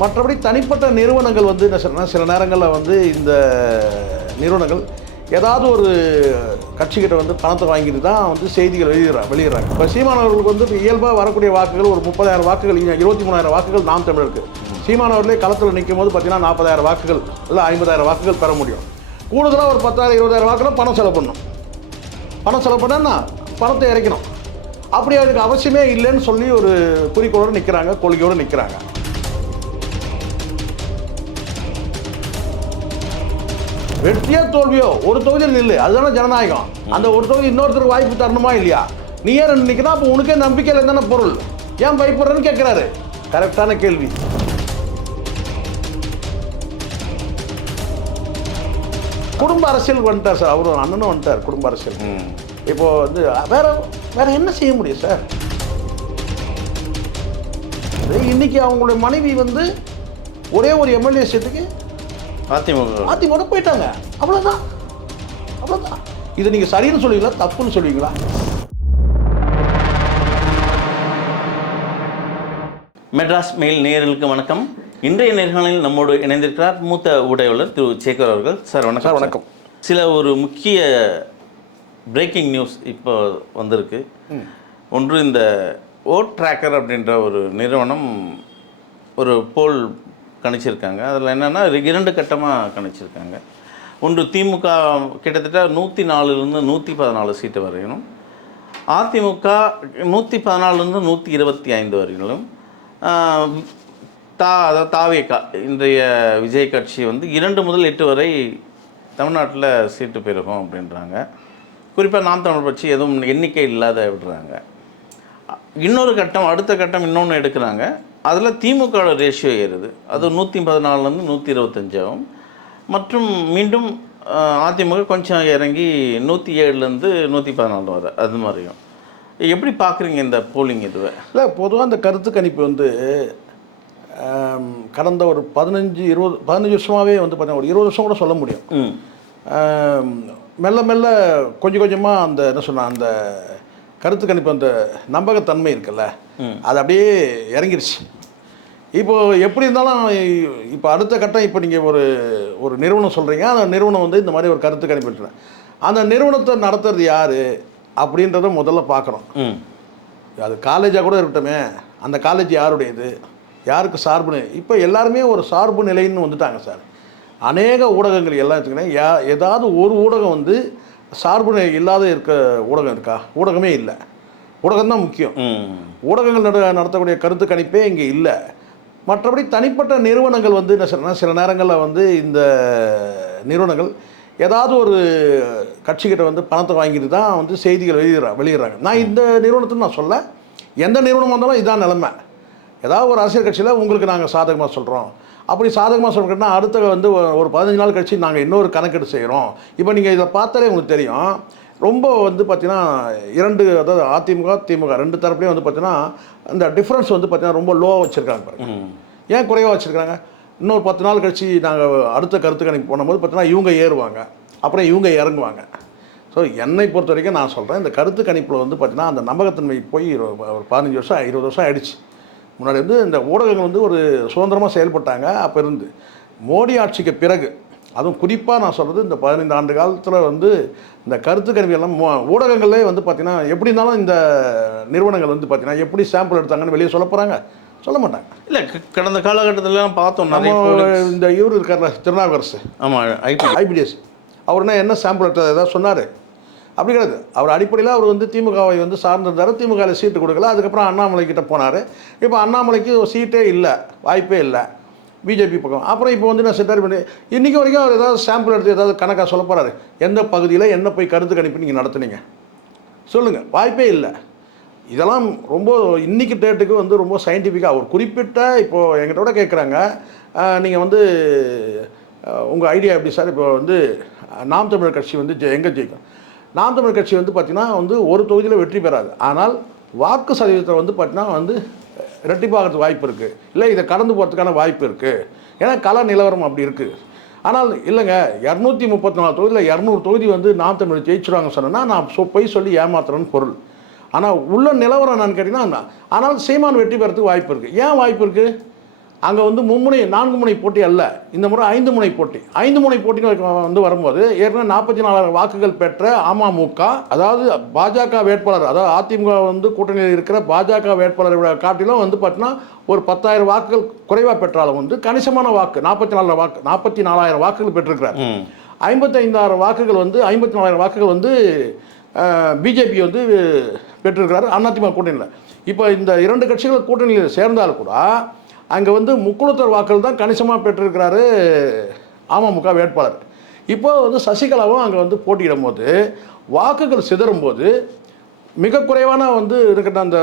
மற்றபடி தனிப்பட்ட நிறுவனங்கள் வந்து என்ன சொல்றேன்னா, சில நேரங்களில் வந்து இந்த நிறுவனங்கள் ஏதாவது ஒரு கட்சிக்கிட்ட வந்து பணத்தை வாங்கிட்டு தான் வந்து செய்திகள் வெளியிடுறாங்க. இப்போ சீமான் அவர்களுக்கு வந்து இயல்பாக வரக்கூடிய வாக்குகள் ஒரு 30,000 வாக்குகள், 23,000 வாக்குகள் நாம் தமிழருக்கு. சீமான் அவர்களே களத்தில் நிற்கும் போது பார்த்தீங்கன்னா 40,000 வாக்குகள் இல்லை 50,000 வாக்குகள் பெற முடியும். கூடுதலாக ஒரு 10,000 20,000 வாக்குகள் பணம் செலவு பண்ணணும். பணம் செலவு பண்ணா பணத்தை இறைக்கணும். அப்படி அதுக்கு அவசியமே இல்லைன்னு சொல்லி ஒரு குறிக்கோளோடு நிற்கிறாங்க, கொள்கையோடு நிற்கிறாங்க. வெற்றியோ தோல்வியோ ஒரு தொகுதியில் நில்லு, அதுதானே ஜனநாயகம். அந்த ஒரு தொகுதி இன்னொருத்தருக்கு வாய்ப்பு தரணுமா இல்லையா? நீ ஏன் ரெண்டு நிற்கிறா? அப்போ உனக்கே நம்பிக்கையில் இருந்தானே பொருள், ஏன் பயப்படுறேன்னு கேட்குறாரு. கரெக்டான கேள்வி. குடும்ப அரசியல் வந்துட்டார் சார், அவரும் அண்ணனும் வந்துட்டார் குடும்ப அரசியல். இப்போ வந்து வேற என்ன செய்ய முடியும் சார்? இன்னைக்கு அவங்களுடைய மனைவி வந்து ஒரே ஒரு எம்எல்ஏ சீட்டுக்கு அதிமுக போயிட்டாங்க. அவ்வளோதான். இதை நீங்கள் சரின்னு சொல்லுவீங்களா தப்புன்னு சொல்லுவீங்களா? மெட்ராஸ் மெயில் நேயர்களுக்கு வணக்கம். இன்றைய நேர்காணலில் நம்மோடு இணைந்திருக்கிறார் மூத்த ஊடகவாளர் திரு சேகர் அவர்கள். சார் வணக்கம். சார் வணக்கம். சில ஒரு முக்கிய பிரேக்கிங் நியூஸ் இப்போ வந்திருக்கு. ஒன்று, இந்த ஓட் ட்ராக்கர் அப்படின்ற ஒரு நிறுவனம் ஒரு போல் கணிச்சிருக்காங்க. அதில் என்னென்னா 2 கட்டமாக கணிச்சிருக்காங்க. ஒன்று, திமுக கிட்டத்தட்ட 104லேருந்து 114 சீட்டு வரையிலும், அதிமுக 114லேருந்து 125 வரையிலும், அதாவது தாவேகா இன்றைய விஜய் கட்சி வந்து 2 முதல் 8 வரை தமிழ்நாட்டில் சீட்டு பெருகும் அப்படின்றாங்க. குறிப்பாக நாம் தமிழ் கட்சி எதுவும் எண்ணிக்கை இல்லாத விடுறாங்க. இன்னொரு கட்டம், அடுத்த கட்டம் இன்னொன்று எடுக்கிறாங்க. அதில் திமுகவோட ரேஷியோ ஏறுது. அது 114லேருந்து 125 ஆகும். மற்றும் மீண்டும் அதிமுக கொஞ்சம் இறங்கி 107லேருந்து 114 வர, அது மாதிரியும். எப்படி பார்க்குறீங்க இந்த போலிங் இதுவை? இல்லை, பொதுவாக அந்த கருத்து கணிப்பு வந்து கடந்த ஒரு 15 வருஷமாகவே வந்து பார்த்தீங்கன்னா ஒரு 20 வருஷம் கூட சொல்ல முடியும். மெல்ல மெல்ல கொஞ்சம் கொஞ்சமாக அந்த என்ன சொன்னால் அந்த கருத்து கணிப்பு அந்த நம்பகத்தன்மை இருக்குல்ல, அது அப்படியே இறங்கிருச்சு. இப்போது எப்படி இருந்தாலும் இப்போ அடுத்த கட்டம், இப்போ நீங்கள் ஒரு நிறுவனம் சொல்கிறீங்க, அந்த நிறுவனம் வந்து இந்த மாதிரி ஒரு கருத்து கணிப்பு இருக்கு. அந்த நிறுவனத்தை நடத்துறது யார் அப்படின்றத முதல்ல பார்க்கணும். அது காலேஜாக கூட இருக்கட்டுமே, அந்த காலேஜ் யாருடையது, யாருக்கு சார்பு. இப்போ எல்லாருமே ஒரு சார்பு நிலைன்னு வந்துட்டாங்க சார். அநேக ஊடகங்கள் எல்லாம் எடுத்துக்கிட்டேன். ஏதாவது ஒரு ஊடகம் வந்து சார்பு நிலை இல்லாத ஊடகம் இருக்கா? ஊடகமே இல்லை. ஊடகம் தான் முக்கியம். ஊடகங்கள் நடத்தக்கூடிய கருத்து கணிப்பே இங்கே இல்லை. மற்றபடி தனிப்பட்ட நிறுவனங்கள் வந்து என்ன சொல்கிறேன்னா, சில நேரங்களில் வந்து இந்த நிறுவனங்கள் ஏதாவது ஒரு கட்சிக்கிட்ட வந்து பணத்தை வாங்கிட்டு தான் வந்து செய்திகள் வெளியிடுறாங்க. நான் இந்த நிறுவனத்தை நான் சொல்ல, எந்த நிறுவனம் வந்தாலும் இதான் நிலைமை. ஏதாவது ஒரு அரசியல் கட்சியில் உங்களுக்கு நாங்கள் சாதகமாக சொல்கிறோம், அப்படி சாதகமாக சொல்கிறோன்னா அடுத்த வந்து ஒரு 15 நாள் கழிச்சு நாங்கள் இன்னொரு கணக்கெடு செய்கிறோம். இப்போ நீங்கள் இதை பார்த்தாலே உங்களுக்கு தெரியும், ரொம்ப வந்து பார்த்தீங்கன்னா 2, அதாவது அதிமுக திமுக 2 தரப்புலேயும் வந்து பார்த்தீங்கன்னா அந்த டிஃப்ரென்ஸ் வந்து பார்த்தீங்கன்னா ரொம்ப லோவாக வச்சுருக்காங்க பாருங்க. ஏன் குறைவாக வச்சுருக்காங்க? இன்னொரு 10 நாள் கழிச்சு நாங்கள் அடுத்த கருத்து கணிப்பு போனும்போது பார்த்தீங்கன்னா இவங்க ஏறுவாங்க, அப்புறம் இவங்க இறங்குவாங்க. ஸோ என்னை பொறுத்த வரைக்கும் நான் சொல்கிறேன், இந்த கருத்து கணிப்பில் வந்து பார்த்தீங்கன்னா அந்த நம்பகத்தன்மை போய் ஒரு 15 வருஷம் 20 வருஷம் ஆயிடுச்சு. முன்னாடி வந்து இந்த ஊடகங்கள் வந்து ஒரு சுதந்திரமாக செயல்பட்டாங்க. அப்போ இருந்து மோடி ஆட்சிக்கு பிறகு, அதுவும் குறிப்பாக நான் சொல்கிறது இந்த 15 ஆண்டு காலத்தில் வந்து இந்த கருத்து கணிப்பியெல்லாம் ஊடகங்களே வந்து பார்த்திங்கன்னா எப்படி இருந்தாலும் இந்த நிறுவனங்கள் வந்து பார்த்திங்கன்னா எப்படி சாம்பிள் எடுத்தாங்கன்னு வெளியே சொல்ல போகிறாங்க? சொல்ல மாட்டாங்க. இல்லை, கடந்த காலகட்டத்திலலாம் பார்த்தோம். நம்ம இந்த இவர் இருக்கார்ல திருநாவுக்கரசு, ஆமாம், ஐபிடிஎஸ், அவர்னா என்ன சாம்பிள் எடுத்தது ஏதாவது சொன்னார்? அப்படி கிடையாது. அவர் அடிப்படையில் அவர் வந்து திமுகவை வந்து சார்ந்திருந்தார். திமுகவில் சீட்டு கொடுக்கல. அதுக்கப்புறம் அண்ணாமலைக்கிட்ட போனார். இப்போ அண்ணாமலைக்கு சீட்டே இல்லை, வாய்ப்பே இல்லை பிஜேபி பக்கம். அப்புறம் இப்போ வந்து நான் செட்டாரி பண்ணி இன்றைக்கி வரைக்கும் அவர் ஏதாவது சாம்பிள் எடுத்து ஏதாவது கணக்காக சொல்ல போகிறாரு? எந்த பகுதியில் என்ன போய் கருத்து கணிப்பு நீங்கள் நடத்துனீங்க சொல்லுங்கள்? வாய்ப்பே இல்லை. இதெல்லாம் ரொம்ப இன்றைக்கி டேட்டுக்கு வந்து ரொம்ப சயின்டிஃபிக்காக ஒரு குறிப்பிட்ட இப்போது எங்கிட்ட கேட்குறாங்க, நீங்கள் வந்து உங்கள் ஐடியா எப்படி சார்? இப்போ வந்து நாம் தமிழர் கட்சி வந்து எங்கே ஜெயிக்கும்? நாம் தமிழ் கட்சி வந்து பார்த்திங்கன்னா வந்து ஒரு தொகுதியில் வெற்றி பெறாது. ஆனால் வாக்கு சதவீதத்தை வந்து பார்த்திங்கன்னா வந்து ரெட்டிப்பாகிறதுக்கு வாய்ப்பு இருக்குது, இல்லை இதை கடந்து போகிறதுக்கான வாய்ப்பு இருக்குது. ஏன்னா கள நிலவரம் அப்படி இருக்குது. ஆனால் இல்லைங்க, 234 தொகுதியில் 200 தொகுதி வந்து நாம் தமிழ் ஜெயிச்சுருவாங்க சொன்னால் நான் போய் சொல்லி ஏமாத்துறேன்னு பொருள். ஆனால் உள்ள நிலவரம் நான் கேட்டிங்கன்னா, ஆனால் சீமான் வெற்றி பெறத்துக்கு வாய்ப்பு இருக்குது. ஏன் வாய்ப்பு இருக்குது? அங்கே வந்து மும்முனை 4 முனை போட்டி அல்ல, இந்த முறை 5 முனை போட்டி. 5 முனை போட்டின்னு வந்து வரும்போது ஏற்கனவே 44,000 வாக்குகள் பெற்ற அமமுக, அதாவது பாஜக வேட்பாளர், அதாவது அதிமுக வந்து கூட்டணியில் இருக்கிற பாஜக வேட்பாளரை காட்டிலும் வந்து பார்த்தீங்கன்னா ஒரு 10,000 வாக்குகள் குறைவாக பெற்றாலும் வந்து கணிசமான வாக்கு 44,000 வாக்குகள் பெற்றிருக்கிறார். 55,000 வாக்குகள் வந்து 54,000 வாக்குகள் வந்து பிஜேபி வந்து பெற்றிருக்கிறார் அதிமுக கூட்டணியில். இப்போ இந்த 2 கட்சிகள் கூட்டணியில் சேர்ந்தாலும் கூட அங்கே வந்து முக்குளத்தூர் வாக்குகள் தான் கணிசமாக பெற்றிருக்கிறாரு அமமுக வேட்பாளர். இப்போ வந்து சசிகலாவும் அங்கே வந்து போட்டியிடும் போது வாக்குகள் சிதறும் போது மிக குறைவான வந்து இருக்கிற அந்த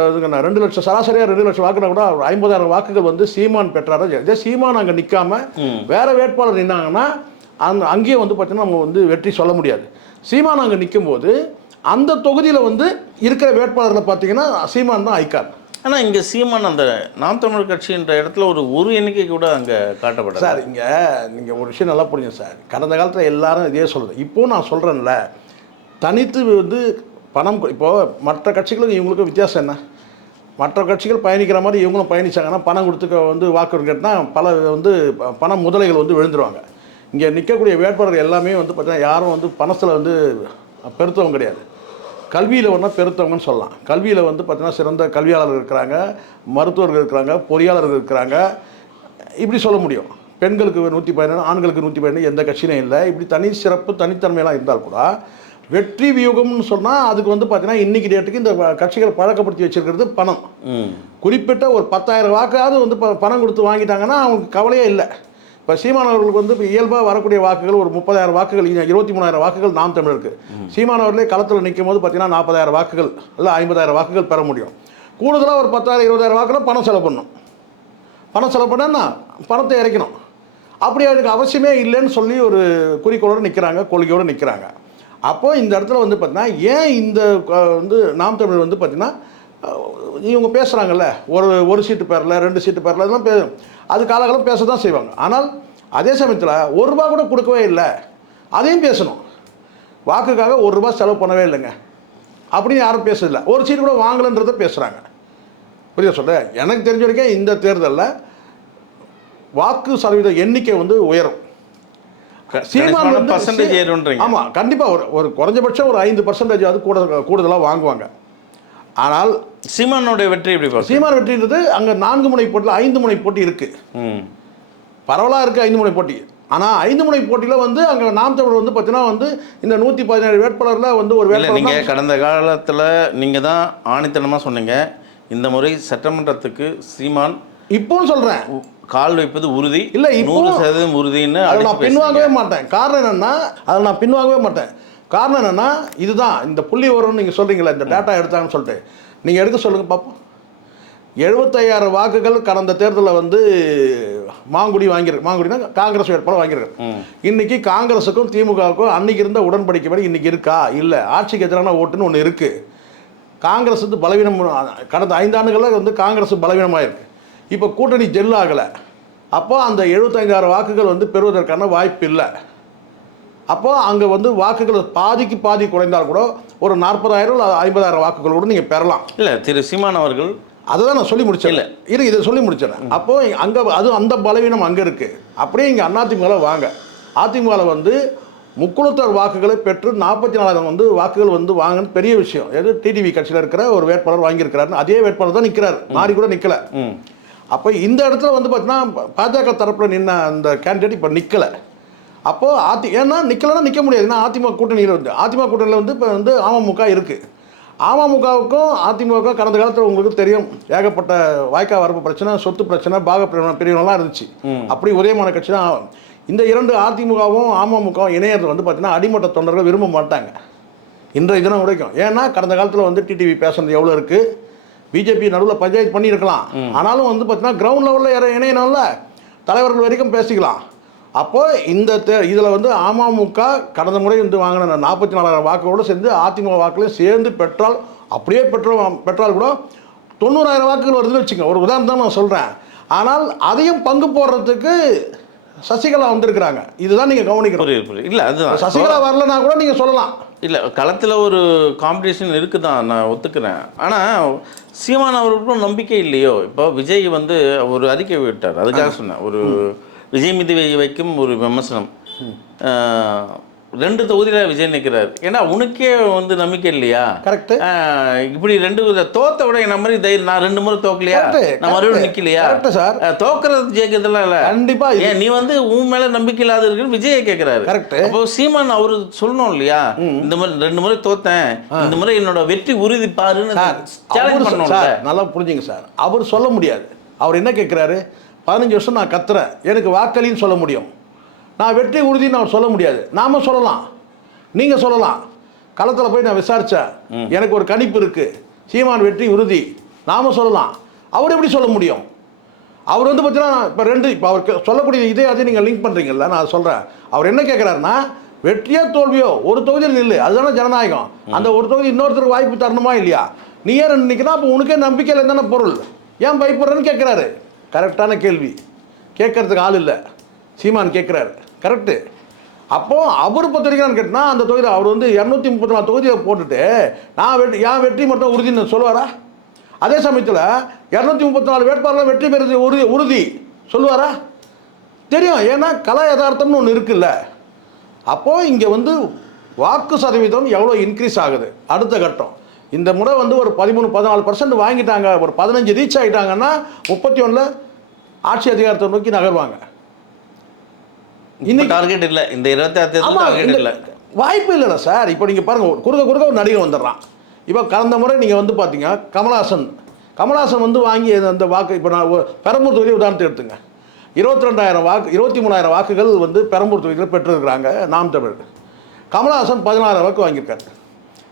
2 லட்சம், சராசரியாக 2 லட்சம் வாக்குனா கூட 50,000 வாக்குகள் வந்து சீமான் பெற்றாரு. இதே சீமான் அங்கே நிற்காம வேற வேட்பாளர் நின்னாங்கன்னா அங்கேயே வந்து பார்த்தீங்கன்னா நம்ம வந்து வெற்றி சொல்ல முடியாது. சீமான் அங்கே நிற்கும் போது அந்த தொகுதியில் வந்து இருக்கிற வேட்பாளர்களை பார்த்தீங்கன்னா சீமான் தான் ஐக்கான். ஆனால் இங்கே சீமான் அந்த நாம் தமிழர் கட்சின்ற இடத்துல ஒரு எண்ணிக்கை கூட அங்கே காட்டப்படாது சார். இங்கே நீங்கள் ஒரு விஷயம் நல்லா புரியுங்க சார். கடந்த காலத்தில் எல்லாரும் இதே சொல்லுது. இப்போது நான் சொல்கிறேன்ல, தனித்து வந்து பணம் இப்போது மற்ற கட்சிகளுக்கும் இவங்களுக்கும் வித்தியாசம் என்ன? மற்ற கட்சிகள் பயணிக்கிற மாதிரி இவங்களும் பயணிச்சாங்கன்னா பணம் கொடுத்து வந்து வாக்கு கேட்டால் பல வந்து பண முதலைகள் வந்து விழுந்துருவாங்க. இங்கே நிற்கக்கூடிய வேட்பாளர்கள் எல்லாமே வந்து பார்த்தீங்கன்னா யாரும் வந்து பணத்தில் வந்து பெருத்தவங்க கிடையாது. கல்வியில் ஒன்றா பெருத்தவங்கன்னு சொல்லலாம். கல்வியில் வந்து பார்த்தீங்கன்னா சிறந்த கல்வியாளர்கள் இருக்கிறாங்க, மருத்துவர்கள் இருக்கிறாங்க, பொறியாளர்கள் இருக்கிறாங்க. இப்படி சொல்ல முடியும். பெண்களுக்கு 117, ஆண்களுக்கு 117 எந்த கட்சியிலும் இல்லை. இப்படி தனி சிறப்பு தனித்தன்மையெல்லாம் இருந்தால் கூட வெற்றி வியூகம்னு சொன்னால் அதுக்கு வந்து பார்த்தீங்கன்னா இன்றைக்கி டேட்டுக்கு இந்த கட்சிகளை பழக்கப்படுத்தி வச்சுருக்கிறது பணம். குறிப்பிட்ட ஒரு 10,000 வாக்காவது வந்து பணம் கொடுத்து வாங்கிட்டாங்கன்னா அவங்களுக்கு கவலையே இல்லை. இப்போ சீமானவர்களுக்கு வந்து இப்போ இயல்பாக வரக்கூடிய வாக்குகள் ஒரு 30,000 வாக்குகள், 23,000 வாக்குகள் நாம் தமிழருக்கு. சீமானவர்களே களத்தில் நிற்கும் போது பார்த்தீங்கன்னா 40,000 வாக்குகள் இல்லை 50,000 வாக்குகள் பெற முடியும். கூடுதலாக ஒரு 10,000 20,000 வாக்குகள் பணம் செலவு பண்ணணும். பணம் செலவு பண்ணா பணத்தை இறைக்கணும். அப்படி அதுக்கு அவசியமே இல்லைன்னு சொல்லி ஒரு குறிக்கோளோடு நிற்கிறாங்க, கொள்கையோடு நிற்கிறாங்க. அப்போது இந்த இடத்துல வந்து பார்த்தீங்கன்னா ஏன் இந்த வந்து நாம் தமிழ் வந்து பார்த்திங்கன்னா இவங்க பேசுகிறாங்கல்ல, ஒரு சீட்டு பேரில் 2 சீட்டு பேரில் இதெல்லாம் அது காலகாலம் பேச தான் செய்வாங்க. ஆனால் அதே சமயத்தில் ₹1 கூட கொடுக்கவே இல்லை, அதையும் பேசணும். வாக்குக்காக ₹1 செலவு பண்ணவே இல்லைங்க அப்படின்னு யாரும் பேசுறதில்லை. ஒரு சீட்டு கூட வாங்கலைன்றதை பேசுகிறாங்க. புரியுது சொல்ல? எனக்கு தெரிஞ்ச வரைக்கும் இந்த தேர்தலில் வாக்கு சதவீத எண்ணிக்கை வந்து உயரும். சீமான் வந்து ஆமாம் கண்டிப்பாக ஒரு குறைஞ்சபட்சம் ஒரு 5% அது கூடுதலாக வாங்குவாங்க. ஆனால் சீமானுடைய வெற்றி எப்படி? சீமான் வெற்றின்றது அங்கே 4 முனை போட்டியில் 5 முனை போட்டி இருக்குது. பரவலாக இருக்குது 5 முனை போட்டி. ஆனால் 5 முனை போட்டியில் வந்து அங்கே நாம் தமிழர் வந்து பார்த்தீங்கன்னா வந்து இந்த 117 வேட்பாளரில் வந்து ஒரு வேட்பாளர். நீங்கள் கடந்த காலத்தில் நீங்கள் தான் ஆணித்தனமாக சொன்னீங்க, இந்த முறை சட்டமன்றத்துக்கு சீமான் இப்போன்னு சொல்கிறேன் கால் வைப்பது உறுதி இல்லை, 100% உறுதின்னு. அதை நான் பின்வாங்கவே மாட்டேன். காரணம் என்னென்னா இதுதான் இந்த புள்ளி வரும்னு நீங்கள் சொல்கிறீங்களா, இந்த டேட்டா எடுத்தாங்கன்னு சொல்லிட்டு நீங்கள் எடுக்க சொல்லுங்கள் பார்ப்போம். 75,000 வாக்குகள் கடந்த தேர்தலில் வந்து மாங்குடினா காங்கிரஸ் வேட்பாளர் வாங்கியிருக்காரு. இன்றைக்கி காங்கிரஸுக்கும் திமுகவுக்கும் அன்றைக்கி இருந்த உடன்படிக்கை படி இன்றைக்கி இருக்கா? இல்லை. ஆட்சிக்கு எதிரான ஓட்டுன்னு ஒன்று இருக்குது. காங்கிரஸ் வந்து பலவீனம். கடந்த 5 ஆண்டுகளில் வந்து காங்கிரஸ் பலவீனமாக இருக்குது. இப்போ கூட்டணி ஜெல் ஆகலை. அப்போ அந்த 75,000 வாக்குகள் வந்து பெறுவதற்கான வாய்ப்பு இல்லை. அப்போது அங்கே வந்து வாக்குகள் பாதிக்கு பாதி குறைந்தால் கூட ஒரு 40,000 இல்லை 50,000 வாக்குகள் கூட நீங்கள் பெறலாம். இல்லை, திரு சீமான் அவர்கள் அதை தான் நான் சொல்லி முடிச்சேன். இல்லை இதை சொல்லி முடிச்சிடறேன். அப்போது அங்கே அது அந்த பலவீனம் அங்கே இருக்குது. அப்படியே இங்கே அதிமுகவில் வாங்க. அதிமுகவில் வந்து முக்குளத்தூர் வாக்குகளை பெற்று 44,000 வந்து வாக்குகள் வந்து வாங்கினது பெரிய விஷயம். எது டிடிவி கட்சியில் இருக்கிற ஒரு வேட்பாளர் வாங்கியிருக்கிறாருன்னு அதே வேட்பாளர் தான் நிற்கிறார், மாறி கூட நிற்கலை. அப்போ இந்த இடத்துல வந்து பார்த்தீங்கன்னா பாஜக தரப்பில் நின்ன அந்த கேண்டிடேட் இப்போ நிற்கலை. அப்போது ஏன்னா நிற்கலைன்னா நிற்க முடியாது. ஏன்னா அதிமுக கூட்டணியில் வந்து இப்போ வந்து அமமுக இருக்குது. அமமுகவுக்கும் அதிமுக கடந்த காலத்தில் உங்களுக்கு தெரியும் ஏகப்பட்ட வாய்க்கா வரப்பு பிரச்சனை, சொத்து பிரச்சனை, பாக பிரிவினெல்லாம் இருந்துச்சு. அப்படி உதயமான கட்சி தான். இந்த 2 அதிமுகவும் அமமுகவும் இணையறது வந்து பார்த்தீங்கன்னா அடிமட்ட தொண்டர்கள் விரும்ப மாட்டாங்க இன்றைய தினம் உடைக்கும். ஏன்னா கடந்த காலத்தில் வந்து டிடிவி பேசுனது எவ்வளோ இருக்குது, பிஜேபி நடுவில் பஞ்சாயத்து பண்ணியிருக்கலாம். ஆனாலும் வந்து பார்த்தீங்கன்னா கிரவுண்ட் லெவலில் இணையணும்ல, தலைவர்கள் வரைக்கும் பேசிக்கலாம். அப்போது இந்த இதில் வந்து அமமுக கடந்த முறை வந்து வாங்கின 44,000 வாக்குகளோடு சேர்ந்து அதிமுக வாக்குகளையும் சேர்ந்து பெற்றால், அப்படியே பெற்றால் கூட 90,000 வாக்குகள் வருதுன்னு வச்சுங்க. ஒரு உதாரணம் தான் நான் சொல்கிறேன். ஆனால் அதையும் பங்கு போடுறதுக்கு சசிகலா வந்திருக்கிறாங்க. இதுதான் நீங்கள் கவனிக்கணும். புரியுது. இல்லை அதுதான் சசிகலா வரலன்னா கூட நீங்கள் சொல்லலாம். இல்லை களத்தில் ஒரு காம்படிஷன் இருக்குது தான், நான் ஒத்துக்கிறேன். ஆனால் சீமான் அவர்களுக்கும் நம்பிக்கை இல்லையோ? இப்போ விஜய் வந்து ஒரு அறிக்கை விட்டார், அதுக்காக சொன்னேன். ஒரு விஜய் மீது வைக்கும் ஒரு விமர்சனம், 2 தொகுதியில் விஜய் நிற்கிறார். ஏன்னா உனக்கே வந்து நம்பிக்கை இல்லையா? கரெக்டு. இப்படி 2 தோத்த விட என்ன மாதிரி தைரியம், நான் 2 முறை தோக்கலையா, நான் மறுபடியும் நிற்கலையா? சார் தோக்கிறது ஜெயிக்கிறதுலாம் இல்லை. கண்டிப்பா. ஏன் நீ வந்து உன் மேல நம்பிக்கை இல்லாத இருக்குன்னு விஜயை கேட்கிறாரு. கரெக்ட். அப்போ சீமான் அவரு சொல்லணும் இல்லையா, இந்த மாதிரி 2 முறை தோத்தேன், இந்த முறை என்னோட வெற்றி உறுதி பாருன்னு சேலஞ்ச் பண்ணணும். நல்லா புரிஞ்சுங்க சார். அவர் சொல்ல முடியாது. அவர் என்ன கேட்குறாரு, 15 வருஷம் நான் கத்துறேன், எனக்கு வாக்களின்னு சொல்ல முடியும். நான் வெற்றி உறுதின்னு அவர் சொல்ல முடியாது. நாம சொல்லலாம், நீங்கள் சொல்லலாம். களத்தில் போய் நான் விசாரித்தேன், எனக்கு ஒரு கணிப்பு இருக்குது, சீமான் வெற்றி உறுதி, நாம் சொல்லலாம். அவர் எப்படி சொல்ல முடியும்? அவர் வந்து பார்த்தீங்கன்னா இப்போ அவர் சொல்லக்கூடிய இதே அதை நீங்கள் லிங்க் பண்ணுறீங்கல்ல, நான் சொல்கிறேன். அவர் என்ன கேட்குறாருன்னா, வெற்றியோ தோல்வியோ ஒரு தொகுதியில் நில்லு, அதுதானே ஜனநாயகம். அந்த ஒரு தொகுதி இன்னொருத்தருக்கு வாய்ப்பு தரணுமா இல்லையா? நீ ஏன் நிற்கிறா? அப்போ உனக்கே நம்பிக்கையில் தானே பொருள், ஏன் பயப்படுறேன்னு கேட்குறாரு. கரெக்டான கேள்வி. கேட்கறதுக்கு ஆள் இல்லை, சீமான் கேட்குறாரு. கரெக்டு. அப்போது அவர் பொறுத்த வரைக்கும் கேட்டால் அந்த தொகுதியில் அவர் வந்து 234 தொகுதியை போட்டுட்டு நான் என் வெற்றி மட்டும் உறுதின்னு சொல்லுவாரா? அதே சமயத்தில் 234 வேட்பாளர்கள் வெற்றி பெறுது உறுதி சொல்லுவாரா? தெரியும். ஏன்னா கலா யதார்த்தம்னு ஒன்று இருக்குல்ல. அப்போது இங்கே வந்து வாக்கு சதவீதம் எவ்வளோ இன்க்ரீஸ் ஆகுது. அடுத்த கட்டம் இந்த முறை வந்து ஒரு 13-14% வாங்கிட்டாங்க, ஒரு 15 ரீச் ஆகிட்டாங்கன்னா 31 ஆட்சி அதிகாரத்தை நோக்கி நகர்வாங்க. இன்னும் டார்கெட் இல்லை, இந்த 26 டார்கெட் இல்லை, வாய்ப்பு இல்லைல்ல சார். இப்போ நீங்கள் பாருங்கள், குறுக்க ஒரு நடிகர் வந்துடுறான். இப்போ கடந்த முறை நீங்கள் வந்து பார்த்தீங்க, கமல்ஹாசன் வந்து வாங்கி அந்த வாக்கு, இப்போ நான் பெரம்பூர் தொகுதி உதாரணத்தை எடுத்துங்க, 22,000 வாக்கு 23,000 வாக்குகள் வந்து பெரம்பூர் தொகுதியில் பெற்றிருக்கிறாங்க நாம் தமிழ். கமல்ஹாசன் 16,000 வாக்கு வாங்கியிருக்காரு.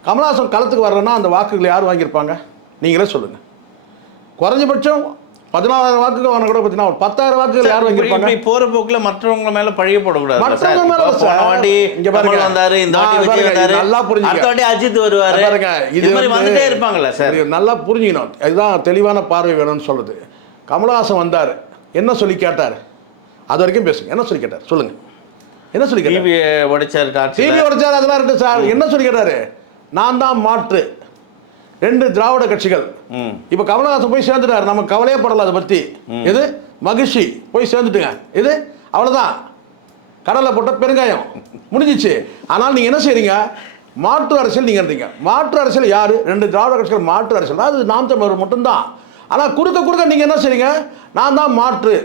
கமல்ஹாசன் களத்துக்கு வரலன்னா அந்த வாக்குகள் யார் வாங்கியிருப்பாங்க? நீங்களே சொல்லுங்கள். குறைஞ்சபட்சம் 14,000 வாக்குகள் வாங்க கூட பார்த்தீங்கன்னா ஒரு 10,000 வாக்குகள் யார் வாங்கியிருப்பாங்க? போகிற போக்கில் மற்றவங்க மேலே பழிய போடக்கூடாது. மற்றவங்க மேலே இங்கே பாருங்க வந்தாரு, இந்த வாட்டி விஜய் வந்தாரு, நல்லா புரிஞ்சுங்க, வாட்டி அஜித் வருவாரு, இது மாதிரி வந்துட்டே இருப்பாங்கல்ல சார். நல்லா புரிஞ்சுக்கணும். இதுதான் தெளிவான பார்வை வேணும்னு சொல்லுது. கமல்ஹாசன் வந்தார், என்ன சொல்லி கேட்டார்? அது வரைக்கும் பேசுங்க. என்ன சொல்லி கேட்டார் சொல்லுங்க. என்ன சொல்லி கேட்டார்? டிவி உடைச்சார், அதெல்லாம் இருக்கு சார். என்ன சொல்லி கேட்டாரு? நான் தான் மாற்று, 2 திராவிட கட்சிகள். இப்போ கமல்ஹாசன் போய் சேர்ந்துட்டார், நம்ம கவலையே படல அதை பற்றி. எது மகிழ்ச்சி, போய் சேர்ந்துட்டுங்க. இது அவ்வளோதான், கடலை போட்ட பெருங்காயம் முடிஞ்சிச்சு. ஆனால் நீங்கள் என்ன செய்றீங்க? மாற்று அரசியல் நீங்கள் இருந்தீங்க. மாற்று அரசியல் யார்? 2 திராவிட கட்சிகள் மாற்று அரசியல், அது நாம் தமிழர் மட்டும்தான். ஆனால் குறுக்க நீங்கள் என்ன செய்றீங்க? நான் தான் மாற்று.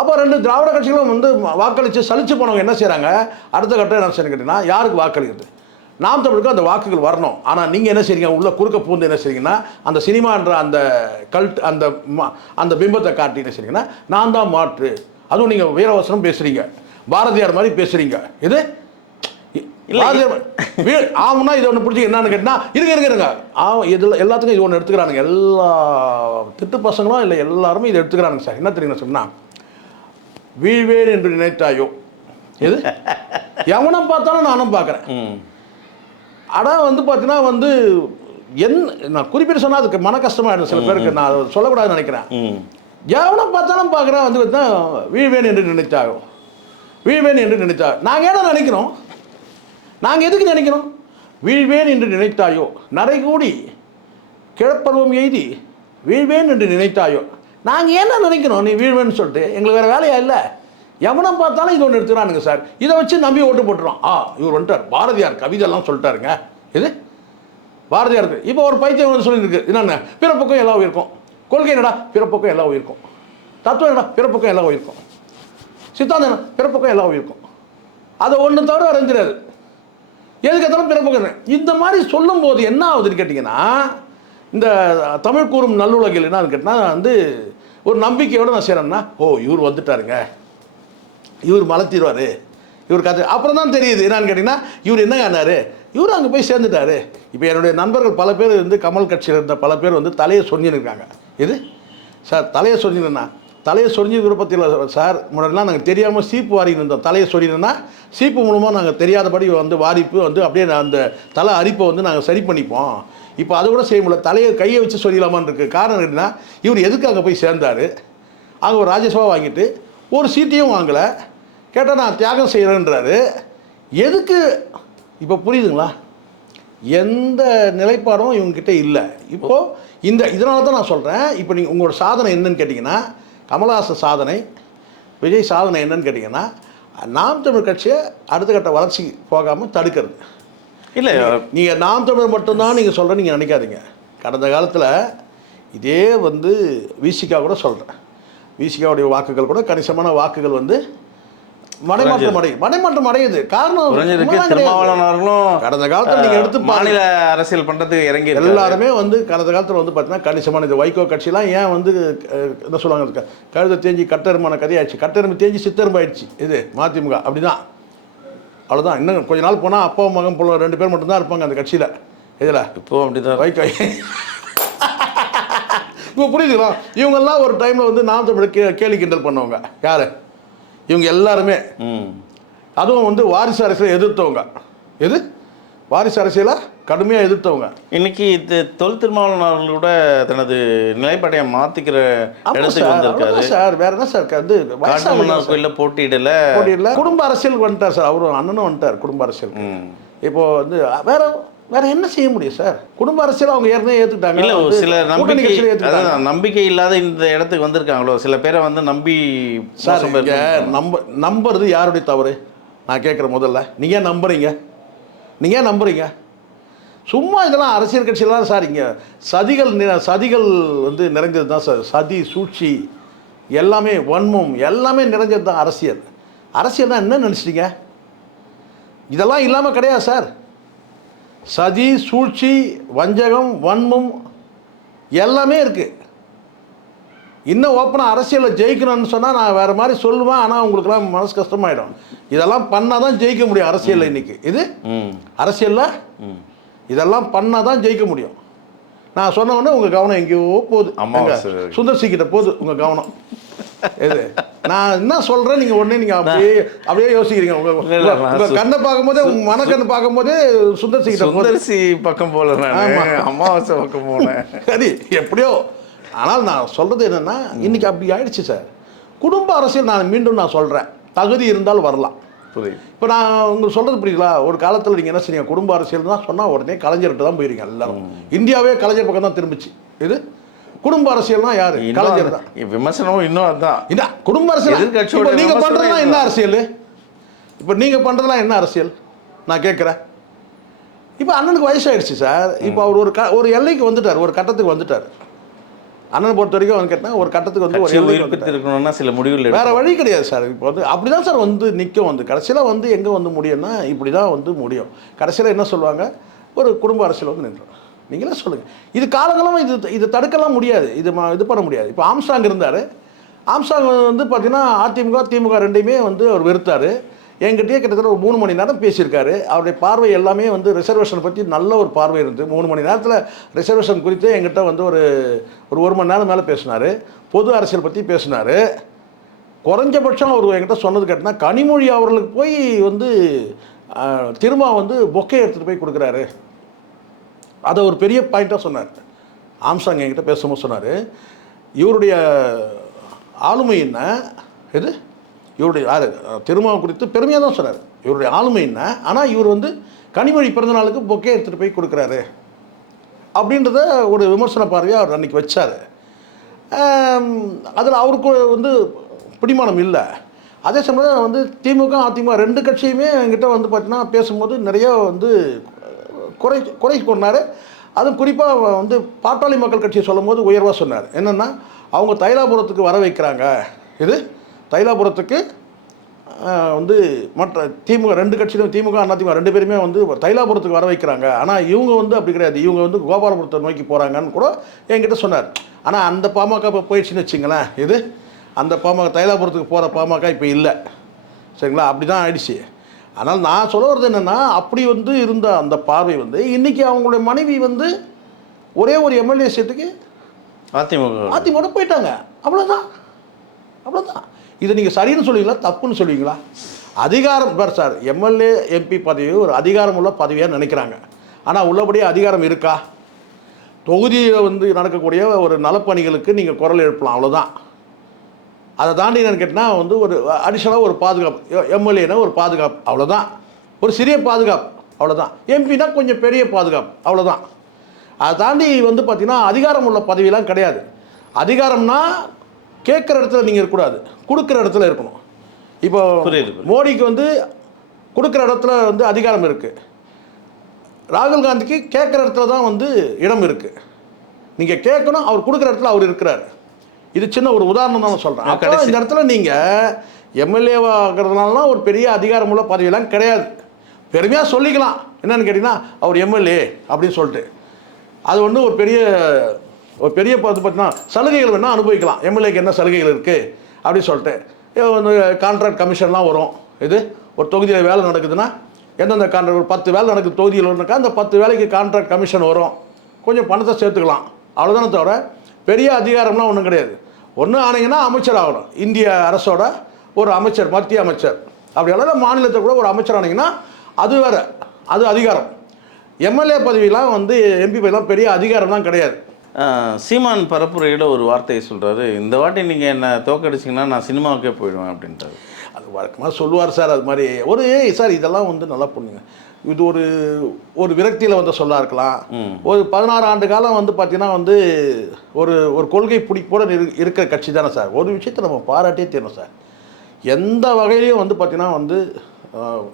அப்போ 2 திராவிட கட்சிகளும் வந்து வாக்களித்து சலிச்சு போனவங்க என்ன செய்கிறாங்க? அடுத்த கட்டம் என்ன செய்யணும் கேட்டிங்கன்னா, யாருக்கு வாக்களிக்கிறது? நாம் தமிழுக்கு அந்த வாக்குகள் வரணும். ஆனால் நீங்கள் என்ன செய்றீங்க? உள்ள குறுக்க பூந்து என்ன செய்றீங்கன்னா, அந்த சினிமான்ற அந்த கல்ட் அந்த பிம்பத்தை காட்டி என்ன செய்றீங்கன்னா, நான் தான் மாற்று. அதுவும் நீங்கள் வீரவசனம் பேசுகிறீங்க, பாரதியார் மாதிரி பேசுகிறீங்க. இது ஆகும்னா இது ஒன்று பிடிச்சி என்னன்னு கேட்டால் இருங்க இதில் எல்லாத்துக்கும் இது ஒன்று எடுத்துக்கிறானுங்க. எல்லா திட்டு பசங்களும் இல்லை, எல்லாருமே இதை எடுத்துக்கிறானுங்க சார். என்ன தெரியுங்க சொன்னால், வீழ்வேன் என்று நினைத்தாயோ, எது எவனை பார்த்தாலும் நானும் பார்க்குறேன். ஆனால் வந்து பார்த்தீங்கன்னா வந்து நான் குறிப்பிட்டு சொன்னால் அதுக்கு மன கஷ்டமாயிடும் சில பேருக்கு. நான் சொல்லக்கூடாதுன்னு நினைக்கிறேன். எவனை பார்த்தாலும் பார்க்குறேன் வந்து பார்த்தீங்கன்னா வீழ்வேன் என்று நினைத்தாயோ, வீழ்வேன் என்று நினைத்தாயோ. நாங்கள் ஏன்னா நினைக்கிறோம்? நாங்கள் எதுக்கு நினைக்கிறோம்? வீழ்வேன் என்று நினைத்தாயோ, நரைகூடி கிழப்பருவம் எய்தி வீழ்வேன் என்று நினைத்தாயோ. நாங்கள் என்ன நினைக்கிறோம்? நீ வீழ்வேன்னு சொல்லிட்டு எங்களுக்கு வேறு வேலையா இல்லை? எவனை பார்த்தாலும் இது ஒன்று எடுத்துக்கிறானுங்க சார். இதை வச்சு நம்பி ஓட்டு போட்டுருவோம். இவர் வந்துட்டார், பாரதியார் கவிதைலாம் சொல்லிட்டாருங்க. இது பாரதியார். இப்போ ஒரு பைத்தியம் வந்து சொல்லியிருக்கு, என்னென்ன பிறப்புக்கும் எல்லா உயிருக்கும். கொள்கை என்னடா? பிறப்புக்கும் எல்லா உயிருக்கும். தத்துவம் என்னடா? பிறப்புக்கும் எல்லா உயிருக்கும். சித்தாந்தம் என்ன? பிறப்புக்கும் எல்லா உயிருக்கும். அதை ஒன்று தவிர அறிஞ்சிடாது. எதுக்கு எத்தாலும் பிறப்புக்கு. இந்த மாதிரி சொல்லும் போது என்ன ஆகுதுன்னு கேட்டிங்கன்னா, இந்த தமிழ் கூறும் நல்லுலகில் என்னன்னு கேட்டால் வந்து ஒரு நம்பிக்கையோடு நான் செய்கிறேன்னா, இவர் வந்துட்டாருங்க, இவர் மலத்திடுவார், இவர் கதை. அப்புறம் தான் தெரியுது என்னன்னு கேட்டிங்கன்னா, இவர் என்ன ஆனார், இவர் அங்கே போய் சேர்ந்துட்டார். இப்போ என்னுடைய நண்பர்கள் பல பேர் வந்து கமல் கட்சியில் இருந்த பல பேர் வந்து தலையை சொரிஞ்சிருக்காங்க. இது சார் தலையை சொரிஞ்சிருந்தா, தலையை சொரிஞ்சிருக்கிற பற்றியில் சார் முன்னாடிலாம் நாங்கள் தெரியாமல் சீப்பு வாரின்னு இருந்தோம். தலையை சொரினா சீப்பு மூலமாக நாங்கள் தெரியாதபடி வந்து வாரிப்பு வந்து அப்படியே அந்த தலை அரிப்பை வந்து நாங்கள் சரி பண்ணிப்போம். இப்போ அதை கூட செய்ய முடியல, தலையை கையை வச்சு சொரியலாமான்னு இருக்குது. காரணம் என்னன்னா, இவர் எதுக்கு அங்கே போய் சேர்ந்தார்? அங்கே ஒரு ராஜ்யசபா வாங்கிட்டு ஒரு சீட்டையும் வாங்கலை, கேட்டால் நான் தியாகம் செய்கிறேன்றாரு. எதுக்கு இப்போ புரியுதுங்களா? எந்த நிலைப்பாடும் இவங்ககிட்ட இல்லை. இப்போது இதனால தான் நான் சொல்கிறேன். இப்போ நீங்கள் உங்களோட சாதனை என்னன்னு கேட்டிங்கன்னா, கமலஹாசன் சாதனை, விஜய் சாதனை என்னன்னு கேட்டிங்கன்னா, நாம் தமிழ் கட்சியை அடுத்த கட்ட வளர்ச்சி போகாமல் தடுக்கிறது. இல்லை, நீங்கள் நாம் தமிழர் மட்டும்தான் நீங்கள் சொல்கிற நீங்கள் நினைக்காதீங்க. கடந்த காலத்தில் இதே வந்து விசிகா கூட சொல்கிறேன். விசிகாவுடைய வாக்குகள் கூட கணிசமான வாக்குகள் வந்து மடைமாற்றம் அடையுது. காரணம் திருமாவளவர்களும் கடந்த காலத்தில் நீங்கள் எடுத்து மாநில அரசியல் பண்ணுறதுக்கு இறங்கி எல்லாருமே வந்து கடந்த காலத்தில் வந்து பார்த்தீங்கன்னா கணிசமான இந்த வைகோ கட்சியெலாம் ஏன் வந்து என்ன சொல்லுவாங்க, கழுதை தேஞ்சி கட்டெருமான கதையாச்சு, கட்டெரும்பு தேஞ்சி சித்தெரும்பு ஆயிடுச்சு. இது மதிமுக அப்படி தான், அவ்வளோதான். இன்னும் கொஞ்ச நாள் போனால் அப்பா மகன் போல 2 பேர் மட்டும்தான் இருப்பாங்க அந்த கட்சியில். இதில் இப்போ அப்படி தான் வைகோ இப்போ புரியுதுங்களா? இவங்கெல்லாம் ஒரு டைமில் வந்து நாம் தமிழ் கேலி கிண்டல் பண்ணவங்க யார்? இவங்க எல்லாருமே. அதுவும் வந்து வாரிசு அரசியலை எதிர்த்தவங்க. எது வாரிசு அரசியலை கடுமையாக எதிர்த்தவங்க. இன்னைக்கு தொல் திருமாவளவன் அவர்களோட தனது நிலைப்பாட்டையை மாற்றிக்கிற இடத்துக்கு வந்திருக்காரு சார். வேற என்ன சார் வந்து கோயிலில் போட்டியிடல குடும்ப அரசியல் வந்துட்டார் சார். அவரும் அண்ணனும் வந்துட்டார் குடும்ப அரசியல். இப்போ வந்து வேற என்ன செய்ய முடியும் சார்? குடும்ப அரசியல் அவங்க ஏற்கனவே ஏற்றுக்கிட்டாங்க. இல்லை, சில நம்பிக்கை இல்லாத இந்த இடத்துக்கு வந்திருக்காங்களோ, சில பேரை வந்து நம்பி சார். நம்புறது யாருடைய தவறு நான் கேட்குறேன். முதல்ல நீங்கள் ஏன் நம்புறீங்க? சும்மா இதெல்லாம் அரசியல் கட்சியெல்லாம் சார் இங்கே சதிகள் வந்து நிறைஞ்சது தான் சார். சதி சூழ்ச்சி எல்லாமே, வன்மம் எல்லாமே நிறைஞ்சது தான் அரசியல். அரசியல் தான் என்ன நினச்சிட்டீங்க? இதெல்லாம் இல்லாமல் கிடையாது சார். சதி சூழ்ச்சி வஞ்சகம் வன்மம் எல்லாமே இருக்குது. இன்னும் ஓப்பனாக அரசியலில் ஜெயிக்கணும்னு சொன்னால் நான் வேறு மாதிரி சொல்லுவேன். ஆனால் உங்களுக்குலாம் மனசு கஷ்டமாயிடும். இதெல்லாம் பண்ணால் தான் ஜெயிக்க முடியும் அரசியலில். இன்றைக்கி இது அரசியலில் இதெல்லாம் பண்ணால் தான் ஜெயிக்க முடியும். நான் சொன்ன உடனே உங்கள் கவனம் எங்கேயோ போகுது. சுந்தர்சிக்கிட்ட போகுது உங்கள் கவனம். எது நான் என்ன சொல்கிறேன் நீங்கள் உடனே நீங்கள் அப்படியே யோசிக்கிறீங்க. உங்கள் கண்ணை பார்க்கும்போதே, உங்கள் மனக்கண்ணை பார்க்கும்போதே சுந்தர்சி பக்கம் போல, அமாவாசை பக்கம் போனேன். சரி எப்படியோ. ஆனால் நான் சொல்கிறது என்னென்னா, இன்றைக்கி அப்படி ஆயிடுச்சு சார். குடும்ப அரசியல் நான் மீண்டும் சொல்கிறேன், தகுதி இருந்தால் வரலாம். புரியுது. இப்போ நான் உங்களுக்கு சொல்கிறது புரியுங்களா? ஒரு காலத்தில் நீங்கள் என்ன செய்யுங்க, குடும்ப அரசியல் தான் சொன்னால் உடனே கலைஞர்கிட்ட தான் போயிருங்க எல்லாரும். இந்தியாவே கலைஞர் பக்கம் தான் திரும்பிச்சு. இது குடும்ப அரசியல்னா யாரு? கலைஞர் தான். விமர்சனம் இன்னும் அதுதான். குடும்ப அரசியல் நீங்க பண்றதுலாம் என்ன அரசியல்? இப்போ நீங்க பண்றதுலாம் என்ன அரசியல் நான் கேட்குறேன். இப்போ அண்ணனுக்கு வயசாயிடுச்சு சார். இப்போ அவர் ஒரு எல்லைக்கு வந்துட்டார், ஒரு கட்டத்துக்கு வந்துட்டார். அண்ணனை பொறுத்த வரைக்கும் வந்து கேட்டால் ஒரு கட்டத்துக்கு வந்து ஒரு எல்லைக்கு இருக்கணும்னா சில முடிவுகள் வேற வழி கிடையாது சார். இப்போ வந்து அப்படிதான் சார் வந்து நிற்கும். வந்து கடைசியில் வந்து எங்கே வந்து முடியும்னா இப்படி தான் வந்து முடியும். கடைசியில் என்ன சொல்லுவாங்க, ஒரு குடும்ப அரசியல் வந்து நின்றோம். நீங்களே சொல்லுங்கள். இது காலகாலமாக இது தடுக்கலாம் முடியாது. இது பண்ண முடியாது. இப்போ ஆம்ஸ்ட்ராங் இருந்தார். ஆம்ஸ்ட்ராங் வந்து பார்த்தீங்கன்னா அதிமுக திமுக ரெண்டையுமே வந்து அவர் வெறுத்தார். என்கிட்டயே கிட்டத்தட்ட ஒரு 3 மணி நேரம் பேசியிருக்காரு. அவருடைய பார்வை எல்லாமே வந்து ரிசர்வேஷனை பற்றி நல்ல ஒரு பார்வை இருந்தது. 3 மணி நேரத்தில் ரிசர்வேஷன் குறித்து என்கிட்ட வந்து ஒரு 1 மணி நேரம் மேலே பேசினார். பொது அரசியல் பற்றி பேசினார். குறைஞ்சபட்சம் அவர் என்கிட்ட சொன்னது கேட்டினா, கனிமொழி அவர்களுக்கு போய் வந்து திரும்ப வந்து பொக்கே எடுத்துகிட்டு போய் கொடுக்குறாரு. அதை ஒரு பெரிய பாயிண்ட்டாக சொன்னார். ஆம்ஸ்ட்ராங் என்கிட்ட பேசும்போது சொன்னார், இவருடைய ஆளுமை என்ன, இது இவருடைய யார் திருமாவை குறித்து பெருமையாக தான் சொன்னார். இவருடைய ஆளுமை என்ன, ஆனால் இவர் வந்து கனிமொழி பிறந்த நாளுக்கு பொக்கே எடுத்துகிட்டு போய் கொடுக்குறாரு அப்படின்றத ஒரு விமர்சன பார்வையாக அவர் அன்றைக்கி வச்சார். அதில் அவருக்கு வந்து பிடிமானம் இல்லை. அதே சமயம் வந்து திமுக அதிமுக 2 கட்சியுமே என்கிட்ட வந்து பார்த்தீங்கன்னா பேசும்போது நிறைய வந்து குறை கொண்டார். அதுவும் குறிப்பாக வந்து பாட்டாளி மக்கள் கட்சியை சொல்லும் போது உயர்வாக சொன்னார். என்னென்னா, அவங்க தைலாபுரத்துக்கு வர வைக்கிறாங்க. இது தைலாபுரத்துக்கு வந்து மற்ற திமுக 2 கட்சியிலும் திமுக அதிமுக 2 பேருமே வந்து தைலாபுரத்துக்கு வர வைக்கிறாங்க. ஆனால் இவங்க வந்து அப்படி கிடையாது, இவங்க வந்து கோபாலபுரத்தை நோக்கி போகிறாங்கன்னு கூட என்கிட்ட சொன்னார். ஆனால் அந்த பாமக இப்போ போயிடுச்சுன்னு வச்சுங்களேன். இது அந்த பாமக தைலாபுரத்துக்கு போகிற பாமக இப்போ இல்லை. சரிங்களா? அப்படி தான் ஆயிடுச்சு. ஆனால் நான் சொல்ல வர்றது என்னென்னா, அப்படி வந்து இருந்த அந்த பார்வை வந்து இன்றைக்கி அவங்களுடைய மனைவி வந்து ஒரே ஒரு எம்எல்ஏ சீட்டுக்கு அதிமுக போயிட்டாங்க. அவ்வளோதான். இதை நீங்கள் சரின்னு சொல்லுவீங்களா தப்புன்னு சொல்லுவீங்களா? அதிகாரம் பார் சார், எம்எல்ஏ எம்பி பதவி ஒரு அதிகாரம் உள்ள பதவியாக நினைக்கிறாங்க. ஆனால் உள்ளபடியே அதிகாரம் இருக்கா? தொகுதியில் வந்து நடக்கக்கூடிய ஒரு நலப்பணிகளுக்கு நீங்கள் குரல் எழுப்பலாம், அவ்வளோதான். அதை தாண்டி என்னன்னு கேட்டால் வந்து ஒரு அடிஷ்னலாக ஒரு பாதுகாப்பு, எம்எல்ஏனா ஒரு பாதுகாப்பு, அவ்வளோதான். ஒரு சிறிய பாதுகாப்பு, அவ்வளோதான். எம்பினா கொஞ்சம் பெரிய பாதுகாப்பு, அவ்வளோதான். அதை தாண்டி வந்து பார்த்திங்கன்னா அதிகாரம் உள்ள பதவியெலாம் கிடையாது. அதிகாரம்னா கேட்குற இடத்துல நீங்கள் இருக்கக்கூடாது, கொடுக்குற இடத்துல இருக்கணும். இப்போ மோடிக்கு வந்து கொடுக்குற இடத்துல வந்து அதிகாரம் இருக்குது, ராகுல் காந்திக்கு கேட்குற இடத்துல தான் வந்து இடம் இருக்குது. நீங்கள் கேட்கணும், அவர் கொடுக்குற இடத்துல அவர் இருக்கிறார். இது சின்ன ஒரு உதாரணம் தான் சொல்கிறேன். அப்போ இந்த இடத்துல நீங்கள் எம்எல்ஏவாகிறதுனாலாம் ஒரு பெரிய அதிகாரமுள்ள பதவியெல்லாம் கிடையாது. பெருமையாக சொல்லிக்கலாம், என்னென்னு கேட்டிங்கன்னா அவர் எம்எல்ஏ அப்படின்னு சொல்லிட்டு. அது வந்து ஒரு பெரிய பார்த்தீங்கன்னா சலுகைகள் வேணால் அனுபவிக்கலாம். எம்எல்ஏக்கு என்ன சலுகைகள் இருக்குது அப்படின்னு சொல்லிட்டு வந்து கான்ட்ராக்ட் கமிஷன்லாம் வரும். இது ஒரு தொகுதியில் வேலை நடக்குதுன்னா எந்தெந்த கான்ட்ராக்ட், ஒரு 10 வேலை நடக்குது தொகுதியில் இருக்கா, அந்த 10 வேலைக்கு கான்ட்ராக்ட் கமிஷன் வரும், கொஞ்சம் பணத்தை சேர்த்துக்கலாம், அவ்வளோதானே தவிர பெரிய அதிகாரம்லாம் ஒன்றும் கிடையாது. ஒன்று ஆனீங்கன்னா அமைச்சர் ஆகணும், இந்திய அரசோட ஒரு அமைச்சர், மத்திய அமைச்சர், அப்படி அல்லது மாநிலத்தை கூட ஒரு அமைச்சர் ஆனீங்கன்னா அது வேறு, அது அதிகாரம். எம்எல்ஏ பதவியெலாம் வந்து எம்பி பதவியெலாம் பெரிய அதிகாரம்லாம் கிடையாது. சீமான் பரப்புரையில் ஒரு வார்த்தையை சொல்கிறாரு, இந்த வாட்டி நீங்கள் என்னை தோக்கடிச்சிங்கன்னா நான் சினிமாவுக்கே போயிடுவேன் அப்படின்றாரு. அது வழக்கமாக சொல்லுவார் சார். அது மாதிரி ஒரு சார் இதெல்லாம் வந்து நல்லா பண்ணுங்க, இது ஒரு விரக்தியில் வந்து சொல்ல இருக்கலாம். ஒரு 16 ஆண்டு காலம் வந்து பார்த்தீங்கன்னா வந்து ஒரு கொள்கை பிடிப்போடு இருக்கிற கட்சி தானே சார். ஒரு விஷயத்தை நம்ம பாராட்டியே தீரணும் சார். எந்த வகையிலையும் வந்து பார்த்தீங்கன்னா வந்து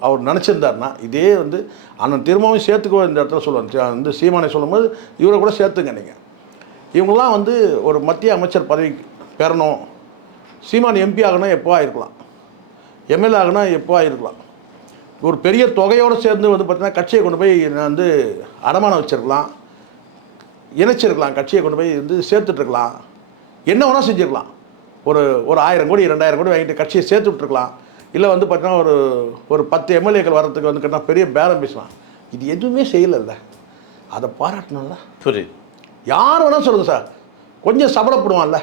அவர் நினச்சிருந்தாருன்னா இதே வந்து அண்ணன் திரும்பவும் சேர்த்துக்கோ இந்த இடத்துல சொல்லுவாங்க. வந்து சீமானை சொல்லும்போது இவரை கூட சேர்த்துங்க. நீங்கள் இவங்களாம் வந்து ஒரு மத்திய அமைச்சர் பதவி பெறணும், சீமான் எம்பி ஆகணும் எப்போ ஆகிருக்கலாம், எம்எல்ஏ ஆகணும் எப்போ ஆகிருக்கலாம். ஒரு பெரிய தொகையோடு சேர்ந்து வந்து பார்த்தீங்கன்னா கட்சியை கொண்டு போய் வந்து அடமானம் வச்சிருக்கலாம், இணைச்சிருக்கலாம், கட்சியை கொண்டு போய் வந்து சேர்த்துட்ருக்கலாம், என்ன வேணால் செஞ்சுருக்கலாம். ஒரு 1000 கோடி 2000 கோடி வாங்கிட்டு கட்சியை சேர்த்து விட்டுருக்கலாம். இல்லை வந்து பார்த்தீங்கன்னா ஒரு 10 எம்எல்ஏக்கள் வர்றதுக்கு வந்து கேட்டால் பெரிய பேரம் பேசலாம். இது எதுவுமே செய்யலைல்ல, அதை பாராட்டணும்ல. புரியுது. யார் வேணால் சொல்லுங்கள் சார், கொஞ்சம் சபலப்படுவான்ல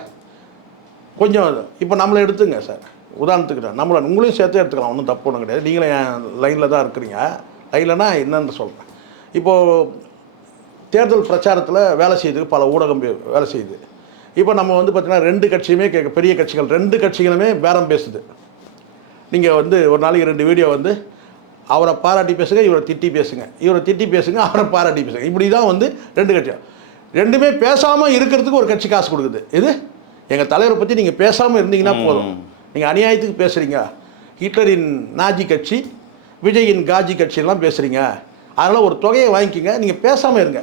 கொஞ்சம். இப்போ நம்மளை எடுத்துங்க சார், உதாரணத்துக்கு உங்களையும் சேர்த்து எடுத்துக்கலாம், ஒன்றும் தப்பு ஒன்றும் கிடையாது. நீங்களும் என் லைனில் தான் இருக்கிறீங்க. லைன்லனா என்னன்னு சொல்கிறேன். இப்போது தேர்தல் பிரச்சாரத்தில் வேலை செய்யுது, பல ஊடகம் வேலை செய்யுது. இப்போ நம்ம வந்து பார்த்திங்கன்னா 2 கட்சியுமே பெரிய கட்சிகள் 2 கட்சிகளுமே பேரம் பேசுது. நீங்கள் வந்து ஒரு நாளைக்கு 2 வீடியோ வந்து அவரை பாராட்டி பேசுங்க, இவரை திட்டி பேசுங்க, இவரை திட்டி பேசுங்க, அவரை பாராட்டி பேசுங்க. இப்படி தான் வந்து 2 கட்சியும். 2மே பேசாமல் இருக்கிறதுக்கு ஒரு கட்சி காசு கொடுக்குது. இது எங்கள் தலைவரை பற்றி நீங்கள் பேசாமல் இருந்தீங்கன்னா போதும். நீங்கள் அநியாயத்துக்கு பேசுகிறீங்க, ஹிட்லரின் நாஜி கட்சி, விஜயின் காஜி கட்சியெல்லாம் பேசுகிறீங்க, அதனால் ஒரு தொகையை வாங்கிக்கிங்க, நீங்கள் பேசாமல் இருங்க.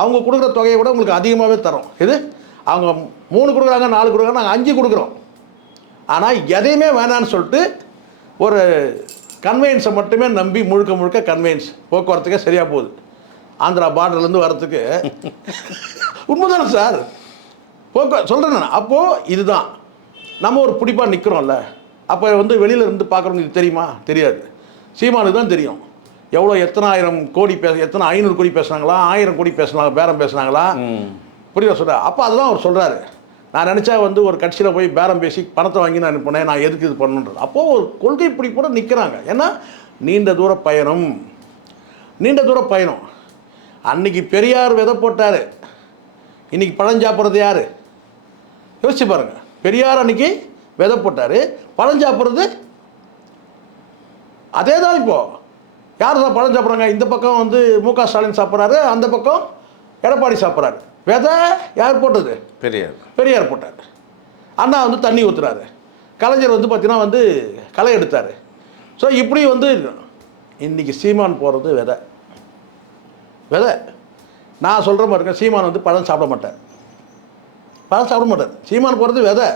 அவங்க கொடுக்குற தொகையை விட உங்களுக்கு அதிகமாகவே தரோம். இது அவங்க 3 கொடுக்குறாங்க, 4 கொடுக்குறாங்க, நாங்கள் 5 கொடுக்குறோம். ஆனால் எதையுமே வேணான்னு சொல்லிட்டு ஒரு கன்வெயன்ஸை மட்டுமே நம்பி முழுக்க கன்வெயன்ஸ் போக்குவரத்துக்கே சரியாக போகுது. ஆந்திரா பார்டர்லேருந்து வரத்துக்கு உண்மைதானே சார் சொல்கிறேன் நான். அப்போது இதுதான் நம்ம ஒரு பிடிப்பாக நிற்கிறோம்ல. அப்போ வந்து வெளியில் இருந்து பார்க்குறவங்க இது தெரியுமா? தெரியாது. சீமானுக்கு தான் தெரியும் எவ்வளோ எத்தனை 1000 கோடி எத்தனை 500 கோடி பேசுனாங்களா, 1000 கோடி பேசுனாங்க, பேரம் பேசுனாங்களா, புரியுதா சொல்கிற. அப்போ அதுதான் அவர் சொல்கிறாரு. நான் நினச்சா வந்து ஒரு கட்சியில் போய் பேரம் பேசி பணத்தை வாங்கி நான் போனேன், நான் எதுக்கு இது பண்ணுன்றது. அப்போது ஒரு கொள்கை பிடிப்போட நிற்கிறாங்க. ஏன்னா நீண்ட தூர பயணம். அன்னைக்கு பெரியார் விதை போட்டார், இன்றைக்கி பழம் சாப்பிட்றது யார்? யோசிச்சு பாருங்கள். பெரியார் அன்னைக்கு விதை போட்டார், பழம் சாப்பிட்றது அதே தான். இப்போது யார் தான் பழம் சாப்பிட்றாங்க? இந்த பக்கம் வந்து மு.க. ஸ்டாலின் சாப்பிட்றாரு, அந்த பக்கம் எடப்பாடி சாப்பிட்றாரு. விதை யார் போட்டது? பெரியார் போட்டார். அண்ணா வந்து தண்ணி ஊற்றுறாரு, கலைஞர் வந்து பார்த்தீங்கன்னா வந்து களை எடுத்தார். ஸோ இப்படி வந்து இன்றைக்கி சீமான் போகிறது விதை. நான் சொல்கிற மாதிரி இருக்கேன், சீமான் வந்து பழம் சாப்பிட மாட்டார். சீமான் போகிறது விதை.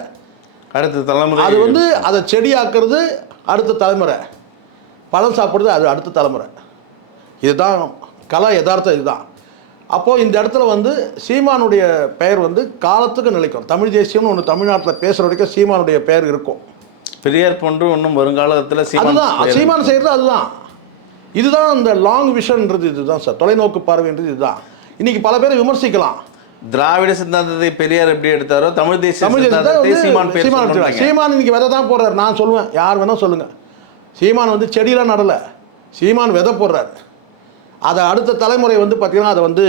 அடுத்த தலைமுறை அது வந்து அதை செடியாக்குறது அடுத்த தலைமுறை, பழம் சாப்பிட்றது அது அடுத்த தலைமுறை. இதுதான் கலா யதார்த்தம். இதுதான். அப்போது இந்த இடத்துல வந்து சீமானுடைய பெயர் வந்து காலத்துக்கு நிலைக்கும். தமிழ் தேசியம்னு ஒன்று தமிழ்நாட்டில் பேசுகிற வரைக்கும் சீமானுடைய பெயர் இருக்கும். பெரியார் போன்று ஒன்றும் வருங்காலத்தில் சீமான் செய்கிறது அதுதான். இதுதான் இந்த லாங் விஷன்ன்றது. இதுதான் சார், தொலைநோக்கு பார்வைன்றது இதுதான். இன்றைக்கி பல பேர் விமர்சிக்கலாம், திராவிட சித்தாந்தத்தை பெரியார் எப்படி எடுத்தாரோ தமிழ் தேசியத்தை சீமான் இன்னைக்கு விதை தான் போடுறாரு. நான் சொல்லுவேன், யார் வேணால் சொல்லுங்கள், சீமான் வந்து செடியெலாம் நடலை, சீமான் விதை போடுறாரு. அதை அடுத்த தலைமுறை வந்து பார்த்திங்கன்னா அதை வந்து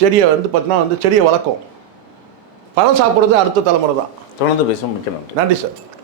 செடியை வந்து பார்த்திங்கன்னா வந்து செடியை வளர்க்கும். பழம் சாப்பிட்றது அடுத்த தலைமுறை தான். தொடர்ந்து பேசுவோம். மிக்க நன்றி. நன்றி சார்.